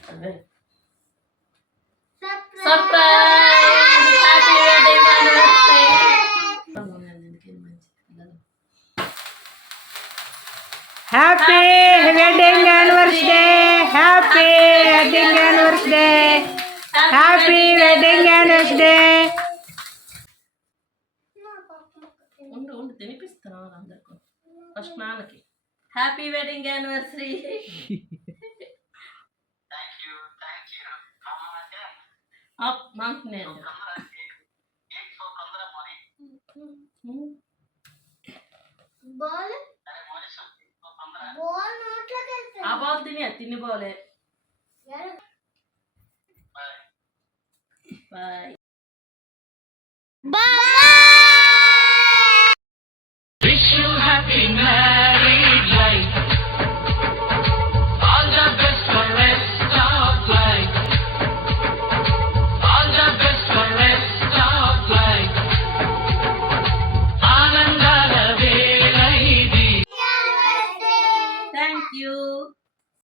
చెప్తాను. Surprise! Happy wedding anniversary. Happy wedding anniversary, happy wedding anniversary, happy wedding anniversary. ఉండు తినిపిస్తాను అందరికి. ఫస్ట్ నాన్నకి హ్యాపీ వెడ్డింగ్ యానివర్సరీ. మాకు నేను ఆ బాల్ తిని బాలే. బాయ్.